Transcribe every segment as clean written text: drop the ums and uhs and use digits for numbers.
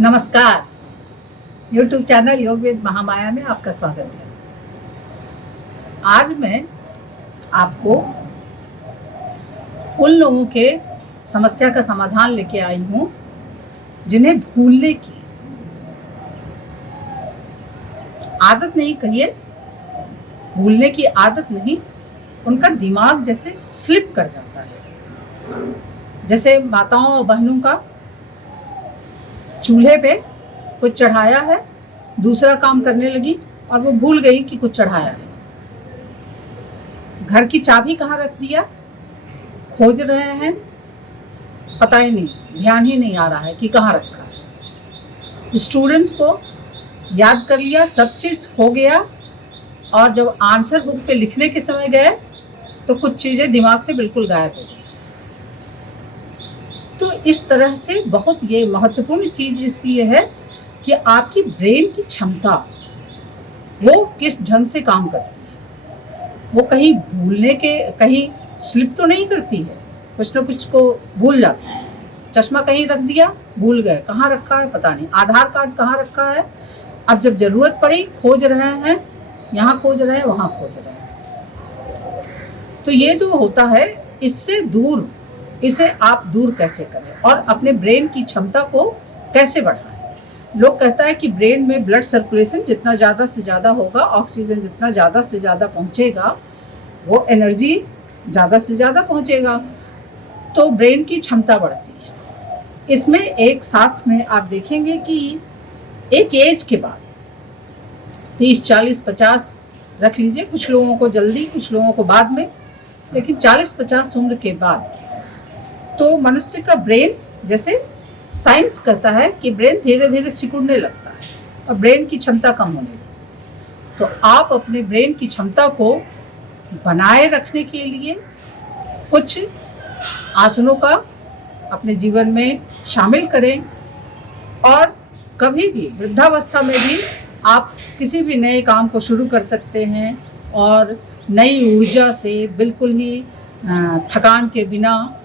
नमस्कार। YouTube channel योग वेद महामाया में आपका स्वागत है। आज मैं आपको उन लोगों के समस्या का समाधान लेके आई हूँ जिन्हें भूलने की आदत नहीं, कहिए भूलने की आदत नहीं, उनका दिमाग जैसे स्लिप कर जाता है। जैसे माताओं और बहनों का चूल्हे पे कुछ चढ़ाया है, दूसरा काम करने लगी और वो भूल गई कि कुछ चढ़ाया है। घर की चाबी कहाँ रख दिया, खोज रहे हैं, पता ही नहीं, ध्यान ही नहीं आ रहा है कि कहाँ रखा है। स्टूडेंट्स को याद कर लिया, सब चीज़ हो गया, और जब आंसर बुक पे लिखने के समय गए तो कुछ चीज़ें दिमाग से बिल्कुल गायब हो गई। तो इस तरह से बहुत ये महत्वपूर्ण चीज़ इसलिए है कि आपकी ब्रेन की क्षमता वो किस ढंग से काम करती है। वो कहीं भूलने के, कहीं स्लिप तो नहीं करती है, कुछ ना कुछ को भूल जाती है। चश्मा कहीं रख दिया, भूल गए, कहाँ रखा है पता नहीं, आधार कार्ड कहाँ रखा है। अब जब जरूरत पड़ी खोज रहे हैं, यहाँ खोज रहे हैं, वहाँ खोज रहे हैं। तो ये जो होता है, इससे दूर, इसे आप दूर कैसे करें और अपने ब्रेन की क्षमता को कैसे बढ़ाएं। लोग कहता है कि ब्रेन में ब्लड सर्कुलेशन जितना ज़्यादा से ज़्यादा होगा, ऑक्सीजन जितना ज़्यादा से ज़्यादा पहुँचेगा, वो एनर्जी ज़्यादा से ज़्यादा पहुँचेगा, तो ब्रेन की क्षमता बढ़ती है। इसमें एक साथ में आप देखेंगे कि एक एज के बाद 30, 40, 50 रख लीजिए, कुछ लोगों को जल्दी, कुछ लोगों को बाद में, लेकिन 40-50 उम्र के बाद तो मनुष्य का ब्रेन, जैसे साइंस कहता है कि ब्रेन धीरे धीरे सिकुड़ने लगता है और ब्रेन की क्षमता कम होने लगती है। तो आप अपने ब्रेन की क्षमता को बनाए रखने के लिए कुछ आसनों का अपने जीवन में शामिल करें, और कभी भी वृद्धावस्था में भी आप किसी भी नए काम को शुरू कर सकते हैं और नई ऊर्जा से, बिल्कुल ही थकान के बिना,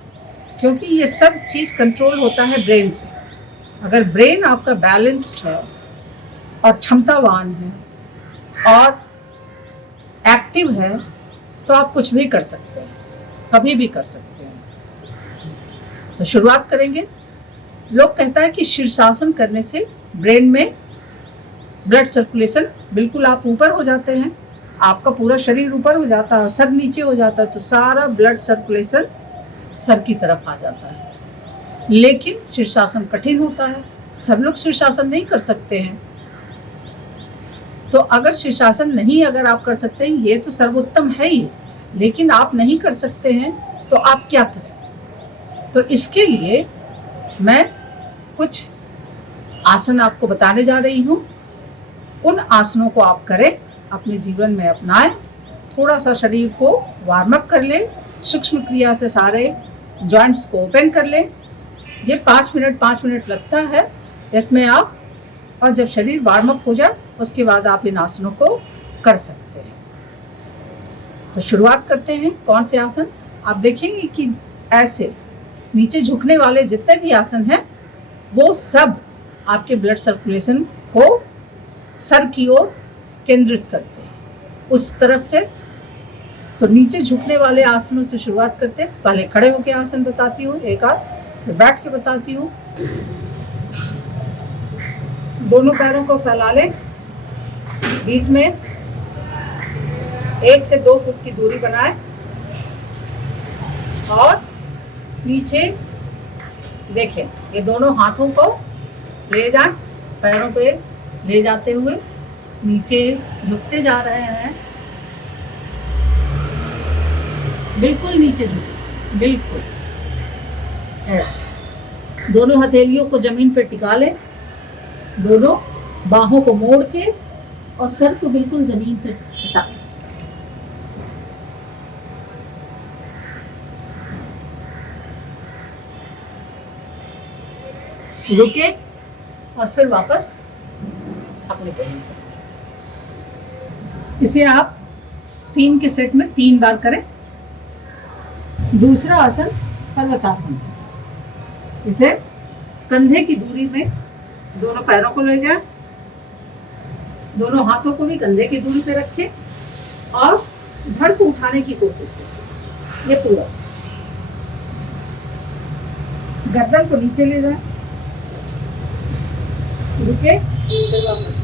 क्योंकि ये सब चीज़ कंट्रोल होता है ब्रेन से। अगर ब्रेन आपका बैलेंस्ड है और क्षमतावान है और एक्टिव है तो आप कुछ भी कर सकते हैं, कभी भी कर सकते हैं। तो शुरुआत करेंगे। लोग कहता है कि शीर्षासन करने से ब्रेन में ब्लड सर्कुलेशन, बिल्कुल आप ऊपर हो जाते हैं, आपका पूरा शरीर ऊपर हो जाता है, सर नीचे हो जाता है, तो सारा ब्लड सर्कुलेशन सर की तरफ आ जाता है। लेकिन शीर्षासन कठिन होता है, सब लोग शीर्षासन नहीं कर सकते हैं। तो अगर शीर्षासन नहीं अगर आप कर सकते हैं, ये तो सर्वोत्तम है ही, लेकिन आप नहीं कर सकते हैं तो आप क्या करें। तो इसके लिए मैं कुछ आसन आपको बताने जा रही हूँ। उन आसनों को आप करें, अपने जीवन में अपनाएं, थोड़ा सा शरीर को वार्म अप कर लें, सूक्ष्म क्रिया से सारे जॉइंट्स को ओपन कर लें। ये 5 मिनट लगता है इसमें आप, और जब शरीर वार्म अप हो जाए उसके बाद आप इन आसनों को कर सकते हैं। तो शुरुआत करते हैं। कौन से आसन, आप देखेंगे कि ऐसे नीचे झुकने वाले जितने भी आसन हैं वो सब आपके ब्लड सर्कुलेशन को सर की ओर केंद्रित करते हैं, उस तरफ से। तो नीचे झुकने वाले आसनों से शुरुआत करते हैं। पहले खड़े होकर आसन बताती हूँ, एक आध, फिर बैठ के बताती हूँ। दोनों पैरों को फैला लें, बीच में 1 से 2 फुट की दूरी बनाएं और नीचे देखें, ये दोनों हाथों को ले जाएं, पैरों पे ले जाते हुए नीचे झुकते जा रहे हैं, बिल्कुल नीचे झुके, बिल्कुल ऐसे। दोनों हथेलियों को जमीन पर टिका लें, दोनों बाहों को मोड़ के और सर को बिल्कुल जमीन से सटा लें। रुके और फिर वापस अपने पोजीशन। इसे आप 3 के सेट में 3 बार करें। दूसरा आसन पर्वतासन, इसे कंधे की दूरी में दोनों पैरों को ले जाए, दोनों हाथों को भी कंधे की दूरी पे रखें और धड़ को उठाने की कोशिश करें। ये पूरा गर्दन को नीचे ले जाए, रुके, फिर वापस।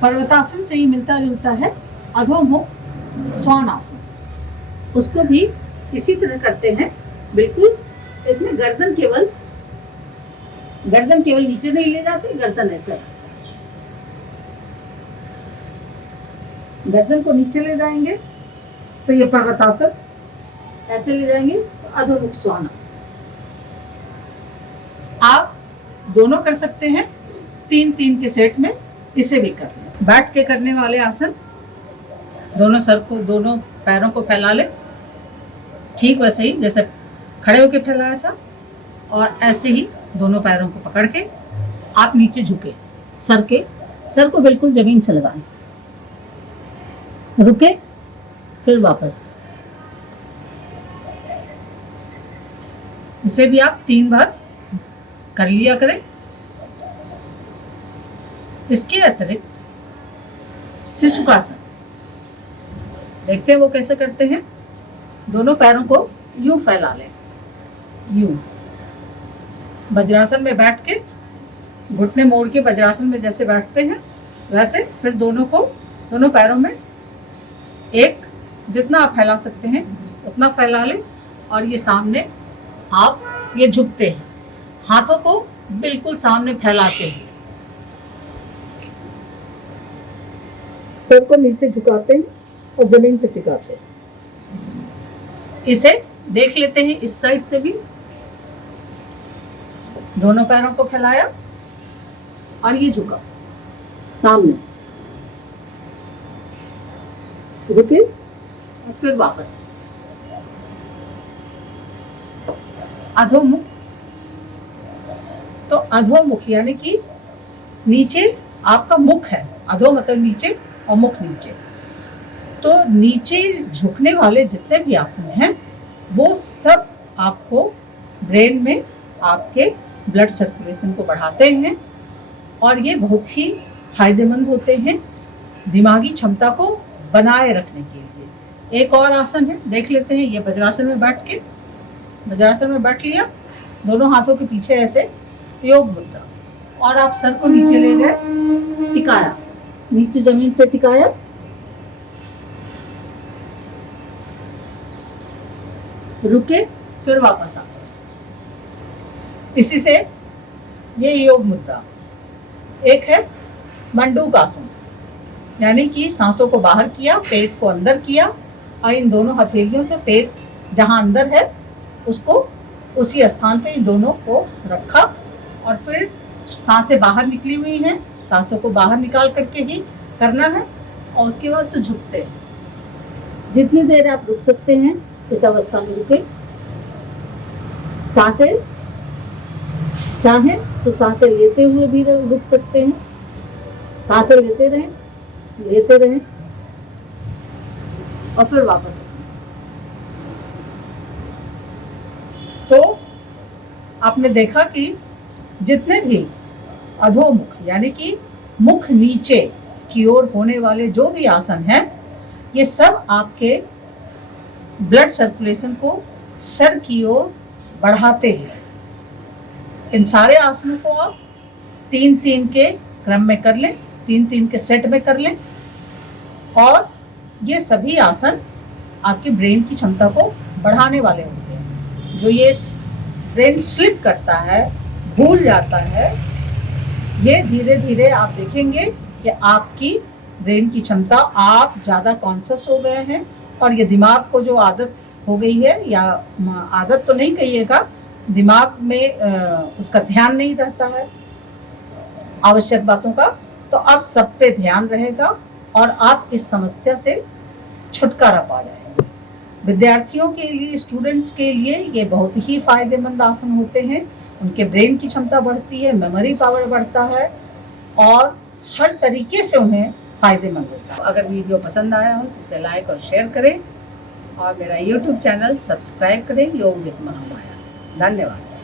पर्वतासन से ही मिलता जुलता है अधोमुख श्वान आसन, उसको भी इसी तरह करते हैं बिल्कुल। इसमें गर्दन केवल नीचे नहीं ले जाते, गर्दन ऐसा, गर्दन को नीचे ले जाएंगे तो ये पर्वतासन, ऐसे ले जाएंगे तो अधोमुख श्वान आसन। आप दोनों कर सकते हैं 3-3 के सेट में, इसे भी कर लें। बैठ के करने वाले आसन, दोनों सर को, दोनों पैरों को फैला ले, ठीक वैसे ही जैसे खड़े होके फैलाया था, और ऐसे ही दोनों पैरों को पकड़ के आप नीचे झुके, सर को बिल्कुल जमीन से लगाएं, रुके, फिर वापस। इसे भी आप 3 बार कर लिया करें। इसके अतिरिक्त शिशुकासन, देखते हैं वो कैसे करते हैं। दोनों पैरों को यूं फैला लें, यूं वज्रासन में बैठ के, घुटने मोड़ के वज्रासन में जैसे बैठते हैं वैसे, फिर दोनों पैरों में एक, जितना आप फैला सकते हैं उतना फैला लें, और ये सामने आप ये झुकते हैं, हाथों को बिल्कुल सामने फैलाते हैं, सर को नीचे झुकाते हैं और जमीन से टिकाते हैं। इसे देख लेते हैं इस साइड से भी। दोनों पैरों को फैलाया और ये झुका सामने, रुके और फिर वापस। अधोमुख, तो अधोमुख यानी कि नीचे आपका मुख है, अधो मतलब नीचे और मुख नीचे, तो नीचे झुकने वाले जितने भी आसन हैं वो सब आपको ब्रेन में आपके ब्लड सर्कुलेशन को बढ़ाते हैं, और ये बहुत ही फायदेमंद होते हैं दिमागी क्षमता को बनाए रखने के लिए। एक और आसन है, देख लेते हैं। ये वज्रासन में बैठ के, वज्रासन में बैठ लिया, दोनों हाथों के पीछे ऐसे योग मुद्रा, और आप सर को नीचे ले गए, टिकाया, नीचे जमीन पे टिकाया, रुके, फिर वापस आ। इसी से ये योग मुद्रा। एक है मंडूक आसन, यानी कि सांसों को बाहर किया, पेट को अंदर किया, और इन दोनों हथेलियों से पेट जहां अंदर है उसको उसी स्थान पे इन दोनों को रखा, और फिर सांसें बाहर निकली हुई हैं, सांसों को बाहर निकाल करके ही करना है, और उसके बाद तो झुकते हैं। जितनी देर आप रुक सकते हैं इस अवस्था में रुके, सांसें चाहें तो सांसें लेते हुए भी रुक सकते हैं, सांसें लेते रहें और फिर वापस। तो आपने देखा कि जितने भी अधोमुख यानी कि मुख नीचे की ओर होने वाले जो भी आसन हैं, ये सब आपके ब्लड सर्कुलेशन को सर की ओर बढ़ाते हैं। इन सारे आसनों को आप 3-3 के क्रम में कर लें, 3-3 के सेट में कर लें, और ये सभी आसन आपके ब्रेन की क्षमता को बढ़ाने वाले होते हैं। जो ये ब्रेन स्लिप करता है, भूल जाता है, ये धीरे धीरे आप देखेंगे कि आपकी ब्रेन की क्षमता, आप ज़्यादा कॉन्शियस हो गए हैं, और ये दिमाग को जो आदत हो गई है, या आदत तो नहीं कहिएगा, दिमाग में उसका ध्यान नहीं रहता है आवश्यक बातों का, तो अब सब पे ध्यान रहेगा और आप इस समस्या से छुटकारा पा जाएंगे। विद्यार्थियों के लिए, स्टूडेंट्स के लिए ये बहुत ही फायदेमंद आसन होते हैं। उनके ब्रेन की क्षमता बढ़ती है, मेमोरी पावर बढ़ता है, और हर तरीके से उन्हें फ़ायदेमंद होता है। अगर वीडियो पसंद आया हो तो इसे लाइक और शेयर करें और मेरा यूट्यूब चैनल सब्सक्राइब करें योग विद महामाया। धन्यवाद।